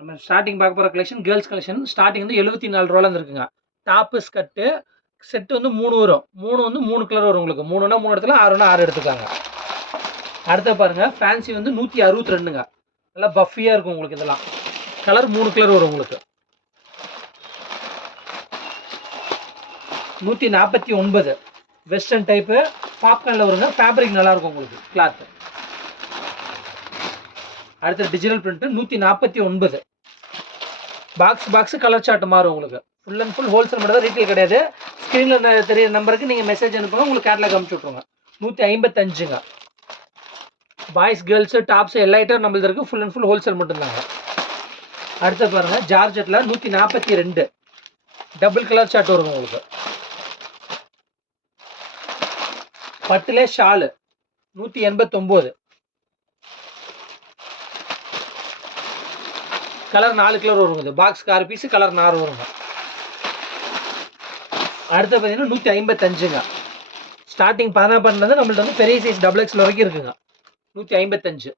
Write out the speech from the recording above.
நம்ம ஸ்டார்டிங் பார்க்க போகிற கலெக்ஷன் கேர்ள்ஸ் கலெக்ஷன். ஸ்டார்டிங் வந்து 74 ரூபாலேருந்து இருக்குங்க. டாப்பு ஸ்கர்ட்டு செட்டு வந்து 3 வரும். 3 வந்து 3 கலர் வரும் உங்களுக்கு. 3னா 3 இடத்துல 6னா 6 எடுத்துக்காங்க. அடுத்த பாருங்க ஃபேன்சி வந்து 162ங்க. நல்லா பஃபியாக இருக்கும் உங்களுக்கு. இதெல்லாம் கலர் 3 கலர் வரும் உங்களுக்கு. 149 வெஸ்டர்ன் டைப்பு பாப்கார்னில் வருங்க. ஃபேப்ரிக் நல்லாயிருக்கும் உங்களுக்கு கிளாத்து. அடுத்து digital print 149. Box colour chart மாறும் உங்களுக்கு. ஃபுல் அண்ட் ஃபுல் ஹோல்சேல் மட்டும் தான், ரீட்டெயில் கிடையாது. ஸ்க்ரீனில் தெரியுற நம்பருக்கு நீங்கள் மெசேஜ் அனுப்புங்க, உங்களுக்கு கேட்லாக் அனுப்பிச்சி விட்ருங்க. 155ங்க. பாய்ஸ் கேர்ள்ஸு டாப்ஸ் எல்லா ஐட்டம் நம்மளுக்கு இருக்குது. ஃபுல் அண்ட் ஃபுல் ஹோல்சேல் மட்டும்தாங்க. அடுத்து பாருங்கள் ஜார்ஜெட்டில் 142 டபுள் கலர் சார்ட் வருங்க உங்களுக்கு. பட்டுலே ஷாலு 189. கலர் 4 கலர் வருங்க. இது பாக்ஸ்க்கு 6 பீஸு, கலர் 4 வருங்க. அடுத்து பார்த்தீங்கன்னா 155ங்க. ஸ்டார்டிங் 14 நம்மள்ட்ட வந்து பெரிய சைஸ் XXL வரைக்கும் இருக்குங்க. 155.